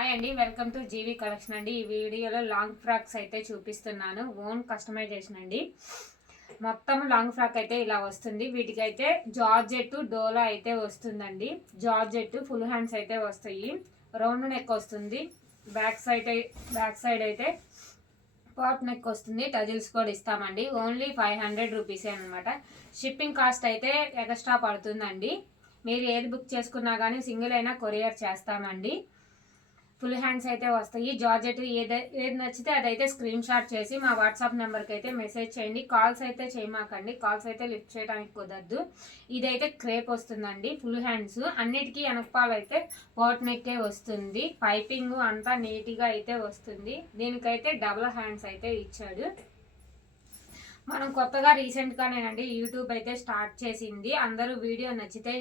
Hi అండి, welcome to GV collection అండి. ఈ వీడియోలో లాంగ్ ఫ్రాక్స్ అయితే చూపిస్తున్నాను. ఓన్ కస్టమైజేషన్ అండి. మొత్తం లాంగ్ ఫ్రాక్ అయితే ఇలా వస్తుంది. వీటికైతే జార్జెట్ డోలా అయితే వస్తుందండి. జార్జెట్ ఫుల్ హ్యాండ్స్ అయితే వస్తాయి. రౌండ్ నెక్ వస్తుంది. బ్యాక్ సైడ్ అయితే పాట్ నెక్ వస్తుంది. టజిల్స్ కూడా ఇస్తామండి. ఓన్లీ 500 రూపీసే అనమాట. షిప్పింగ్ కాస్ట్ అయితే ఎక్స్ట్రా పడుతుందండి. మీరు ఏది బుక్ చేసుకున్నా కానీ సింగిల్ అయినా కొరియర్ చేస్తామండి. ఫుల్ హ్యాండ్స్ అయితే వస్తాయి. జార్జెట్ ఏది నచ్చితే అదైతే స్క్రీన్ షాట్ చేసి మా వాట్సాప్ నెంబర్కి అయితే మెసేజ్ చేయండి. కాల్స్ అయితే చేయమాకండి, కాల్స్ అయితే లిఫ్ట్ చేయడానికి కుదరదు. ఇదైతే క్రేప్ వస్తుందండి. ఫుల్ హ్యాండ్స్ అన్నిటికీ వెనకపాలు అయితే పాట్ నెక్కే వస్తుంది. పైపింగ్ అంతా నీట్గా అయితే వస్తుంది. దీనికైతే డబుల్ హ్యాండ్స్ అయితే ఇచ్చాడు. మనం కొత్తగా రీసెంట్గానేనండి యూట్యూబ్ అయితే స్టార్ట్ చేసింది. అందరూ వీడియో నచ్చితే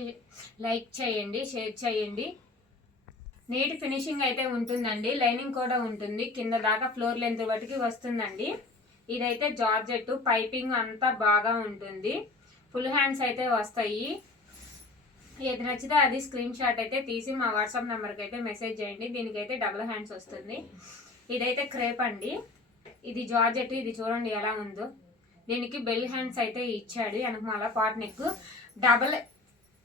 లైక్ చేయండి, షేర్ చేయండి. నీట్ ఫినిషింగ్ అయితే ఉంటుందండి. లైనింగ్ కూడా ఉంటుంది. కింద దాకా ఫ్లోర్ లెంత్ బట్టికి వస్తుందండి. ఇదైతే జార్జెట్ పైపింగ్ అంతా బాగా ఉంటుంది. ఫుల్ హ్యాండ్స్ అయితే వస్తాయి. ఏది నచ్చితే అది స్క్రీన్ షాట్ అయితే తీసి మా వాట్సాప్ నెంబర్కి అయితే మెసేజ్ చేయండి. దీనికైతే డబుల్ హ్యాండ్స్ వస్తుంది. ఇదైతే క్రేప్ అండి. ఇది జార్జెట్. ఇది చూడండి ఎలా ఉందో. దీనికి బెల్ హ్యాండ్స్ అయితే ఇచ్చాడు. వెనకమాల పాట్ నెక్.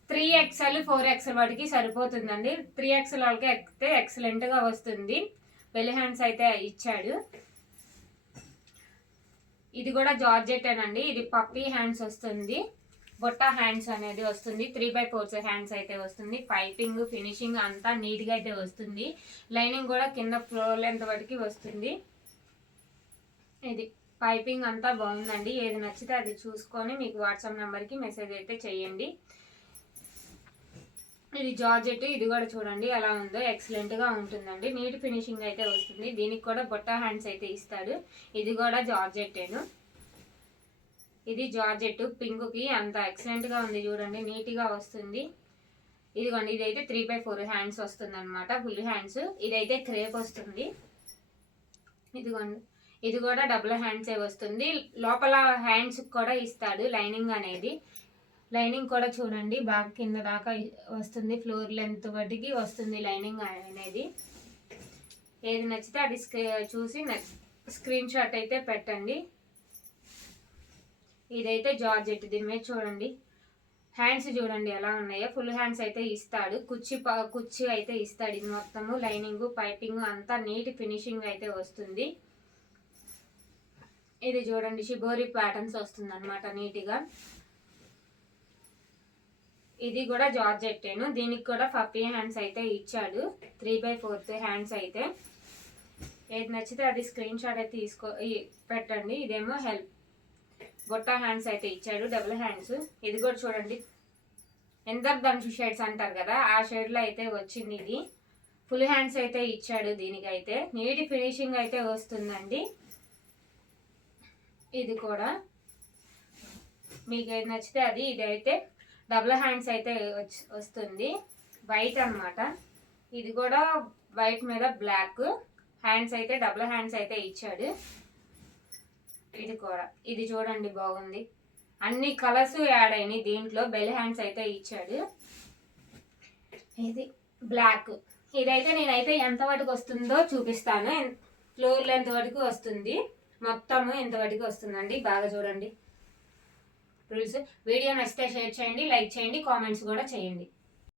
3XL 4XL వాటికి సరిపోతుందండి. 3XL వాళ్ళకి ఎక్కితే ఎక్సలెంట్గా వస్తుంది. బెల్ హ్యాండ్స్ అయితే ఇచ్చాడు. ఇది కూడా జార్జెట్టేనండి. ఇది పప్పీ హ్యాండ్స్ వస్తుంది. బొట్టా హ్యాండ్స్ అనేది వస్తుంది. 3/4 హ్యాండ్స్ అయితే వస్తుంది. పైపింగ్ ఫినిషింగ్ అంతా నీట్గా అయితే వస్తుంది. లైనింగ్ కూడా కింద ఫ్లోర్ లెంత్ వరకు వస్తుంది. ఇది పైపింగ్ అంతా బాగుందండి. ఏది నచ్చితే అది చూసుకొని మీకు వాట్సాప్ నెంబర్కి మెసేజ్ అయితే చేయండి. ఇది జార్జెట్. ఇది కూడా చూడండి ఎలా ఉందో. ఎక్సలెంట్గా ఉంటుందండి. నీట్ ఫినిషింగ్ అయితే వస్తుంది. దీనికి కూడా బొట్టా హ్యాండ్స్ అయితే ఇస్తాడు. ఇది కూడా జార్జెట్టేను. ఇది జార్జెట్ పింక్కి అంత ఎక్సలెంట్గా ఉంది. చూడండి నీట్గా వస్తుంది. ఇదిగోండి ఇదైతే 3/4 హ్యాండ్స్ వస్తుంది అనమాట. Full hands. ఇదైతే క్రేప్ వస్తుంది. ఇదిగోండి ఇది కూడా డబుల్ హ్యాండ్సే వస్తుంది. లోపల హ్యాండ్స్ కూడా ఇస్తాడు లైనింగ్ అనేది. లైనింగ్ కూడా చూడండి బాగా కింద దాకా వస్తుంది. ఫ్లోర్ లెంత్ బట్టికి వస్తుంది లైనింగ్ అనేది. ఏది నచ్చితే అది చూసి స్క్రీన్ షాట్ అయితే పెట్టండి. ఇదైతే జార్జెట్. దీని మీద చూడండి హ్యాండ్స్ చూడండి ఎలా ఉన్నాయో. ఫుల్ హ్యాండ్స్ అయితే ఇస్తాడు. కుర్చీ అయితే ఇస్తాడు. ఇది మొత్తము లైనింగ్ పైపింగ్ అంతా నీట్ ఫినిషింగ్ అయితే వస్తుంది. ఇది చూడండి షిబోరి ప్యాటర్న్స్ వస్తుంది అనమాట నీట్గా. ఇది కూడా జార్జెట్టేను. దీనికి కూడా పప్పీ హ్యాండ్స్ అయితే ఇచ్చాడు. 3/4 హ్యాండ్స్ అయితే. ఏది నచ్చితే అది స్క్రీన్ షాట్ అయితే పెట్టండి. ఇదేమో బొట్టా హ్యాండ్స్ అయితే ఇచ్చాడు. Double hands. ఇది కూడా చూడండి ఎందర్ధనుషు షేడ్స్ అంటారు కదా, ఆ షేడ్లో అయితే వచ్చింది. ఇది ఫుల్ హ్యాండ్స్ అయితే ఇచ్చాడు. దీనికైతే నీట్ ఫినిషింగ్ అయితే వస్తుందండి. ఇది కూడా మీకు ఏది నచ్చితే అది. ఇదైతే డబుల్ హ్యాండ్స్ అయితే వస్తుంది. వైట్ అనమాట. ఇది కూడా వైట్ మీద బ్లాక్ హ్యాండ్స్ అయితే డబుల్ హ్యాండ్స్ అయితే ఇచ్చాడు. ఇది కూడా ఇది చూడండి బాగుంది. అన్ని కలర్స్ యాడ్ అయినాయి దీంట్లో. బెల్ హ్యాండ్స్ అయితే ఇచ్చాడు. ఇది బ్లాక్. ఇదైతే నేనైతే ఎంత వరకు వస్తుందో చూపిస్తాను. ఫ్లోర్ లెంత్ వరకు వస్తుంది. మొత్తము ఎంత వరకు వస్తుందండి బాగా చూడండి. వీడియో నచ్చితే షేర్ చేయండి, లైక్ చేయండి, కామెంట్స్ కూడా చేయండి.